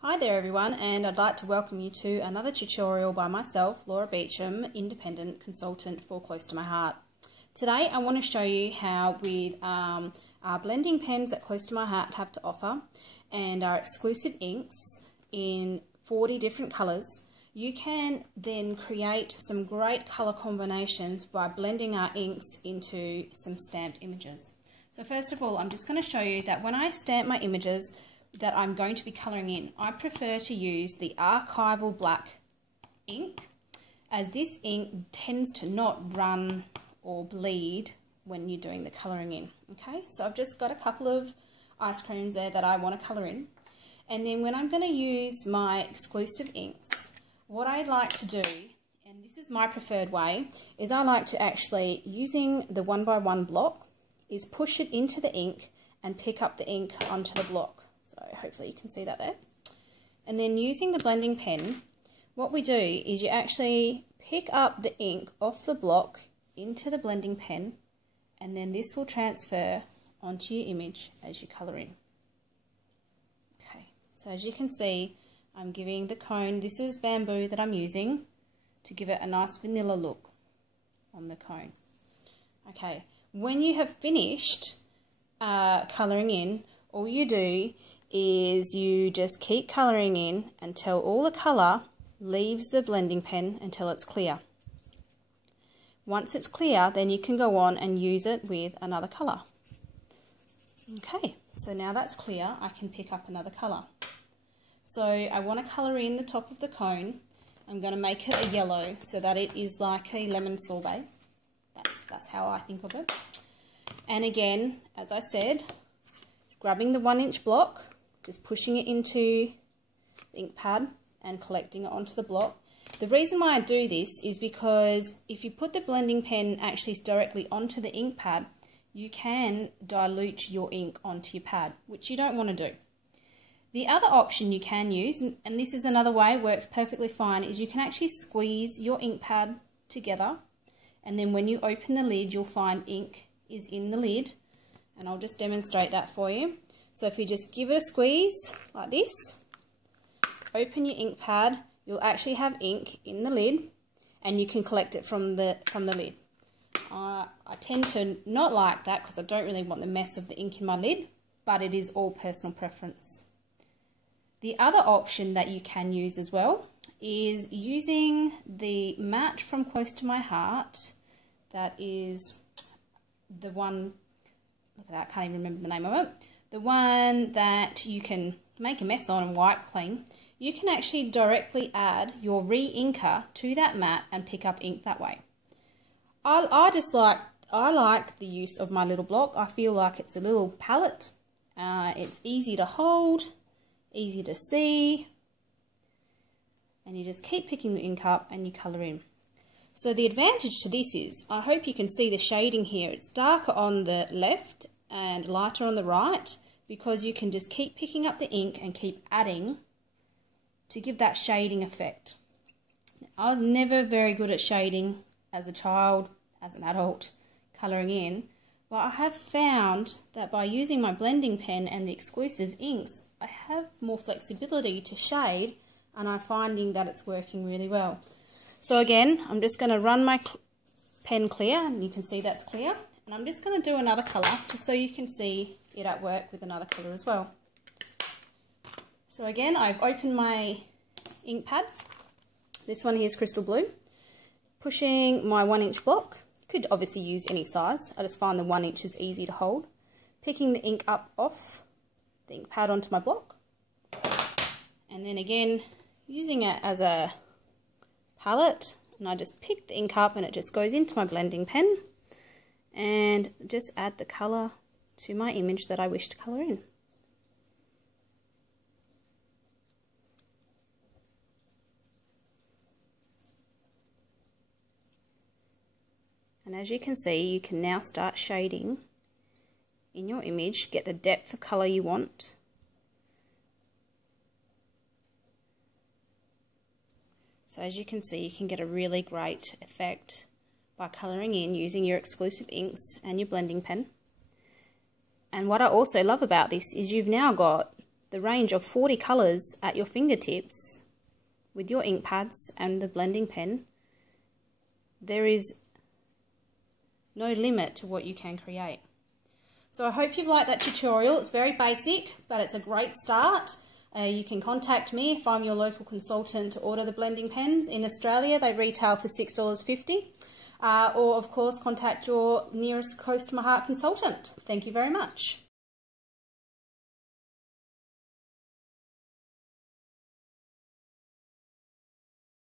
Hi there everyone, and I'd like to welcome you to another tutorial by myself, Laura Beecham, independent consultant for Close to My Heart. Today I want to show you how with our blending pens that Close to My Heart have to offer and our exclusive inks in 40 different colours, you can then create some great colour combinations by blending our inks into some stamped images. So first of all, I'm just going to show you that when I stamp my images that I'm going to be colouring in, I prefer to use the archival black ink, as this ink tends to not run or bleed when you're doing the colouring in. Okay, so I've just got a couple of ice creams there that I want to colour in, and then when I'm going to use my exclusive inks, what I like to do, and this is my preferred way, is I like to actually, using the 1x1 block, is push it into the ink and pick up the ink onto the block. So hopefully you can see that there. And then using the blending pen, what we do is you actually pick up the ink off the block into the blending pen, and then this will transfer onto your image as you colour in. Okay, so as you can see, I'm giving the cone, this is bamboo that I'm using to give it a nice vanilla look on the cone. Okay, when you have finished colouring in, all you do is you just keep colouring in until all the colour leaves the blending pen until it's clear. Once it's clear, then you can go on and use it with another colour. Okay, so now that's clear, I can pick up another colour. So I want to colour in the top of the cone. I'm going to make it a yellow so that it is like a lemon sorbet. That's how I think of it. And again, as I said, grabbing the 1-inch block, just pushing it into the ink pad and collecting it onto the block. The reason why I do this is because if you put the blending pen actually directly onto the ink pad, you can dilute your ink onto your pad, which you don't want to do. The other option you can use, and this is another way, works perfectly fine, is you can actually squeeze your ink pad together, and then when you open the lid you'll find ink is in the lid, and I'll just demonstrate that for you. So if you just give it a squeeze like this, open your ink pad, you'll actually have ink in the lid, and you can collect it from the lid. I tend to not like that because I don't really want the mess of the ink in my lid, but it is all personal preference. The other option that you can use as well is using the mat from Close to My Heart. That is the one, look at that, I can't even remember the name of it. The one that you can make a mess on and wipe clean. You can actually directly add your re-inker to that mat and pick up ink that way. I like the use of my little block. I feel like it's a little palette. It's easy to hold, easy to see, and you just keep picking the ink up and you colour in. So the advantage to this is, I hope you can see the shading here. It's darker on the left and lighter on the right, because you can just keep picking up the ink and keep adding to give that shading effect. I was never very good at shading as a child, as an adult, colouring in, but I have found that by using my blending pen and the exclusive inks, I have more flexibility to shade, and I'm finding that it's working really well. So again, I'm just going to run my pen clear, and you can see that's clear. And I'm just going to do another colour, just so you can see it at work with another colour as well. So again, I've opened my ink pad. This one here is crystal blue. Pushing my 1-inch block. You could obviously use any size. I just find the 1 inch is easy to hold. Picking the ink up off the ink pad onto my block. And then again, using it as a palette, and I just pick the ink up and it just goes into my blending pen, and just add the colour to my image that I wish to colour in. And as you can see, you can now start shading in your image, get the depth of colour you want. So as you can see, you can get a really great effect by colouring in using your exclusive inks and your blending pen. And what I also love about this is you've now got the range of 40 colours at your fingertips with your ink pads and the blending pen, there is no limit to what you can create. So I hope you've liked that tutorial. It's very basic, but it's a great start. You can contact me if I'm your local consultant to order the blending pens. In Australia, they retail for $6.50. Or, of course, contact your nearest Close to My Heart consultant. Thank you very much.